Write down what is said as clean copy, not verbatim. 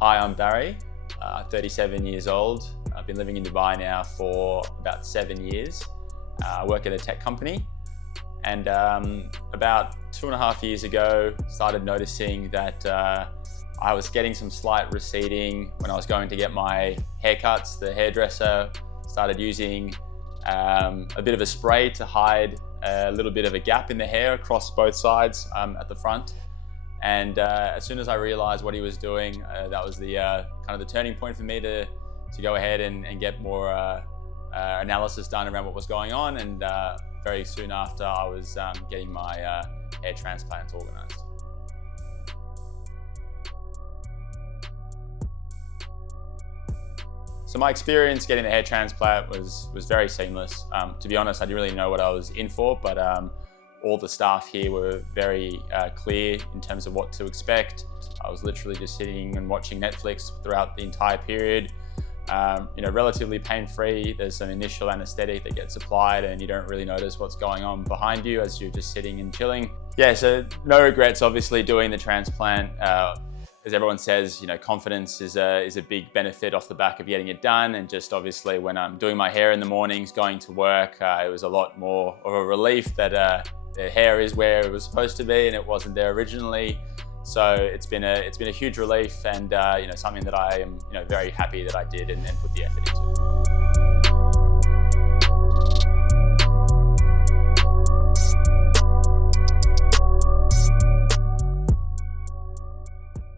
Hi, I'm Barry, 37 years old. I've been living in Dubai now for about 7 years. I work at a tech company, and about 2.5 years ago, started noticing that I was getting some slight receding when I was going to get my haircuts. The hairdresser started using a bit of a spray to hide a little bit of a gap in the hair across both sides at the front. And as soon as I realized what he was doing, that was the kind of the turning point for me to go ahead and get more analysis done around what was going on. And very soon after, I was getting my hair transplants organized. So my experience getting the hair transplant was very seamless. To be honest, I didn't really know what I was in for, but all the staff here were very clear in terms of what to expect. I was literally just sitting and watching Netflix throughout the entire period. Relatively pain-free. There's an initial anesthetic that gets applied and you don't really notice what's going on behind you as you're just sitting and chilling. Yeah, so no regrets obviously doing the transplant. As everyone says, confidence is a big benefit off the back of getting it done. And just obviously when I'm doing my hair in the mornings, going to work, it was a lot more of a relief that the hair is where it was supposed to be and it wasn't there originally. So it's been a huge relief and something that I am very happy that I did and put the effort into.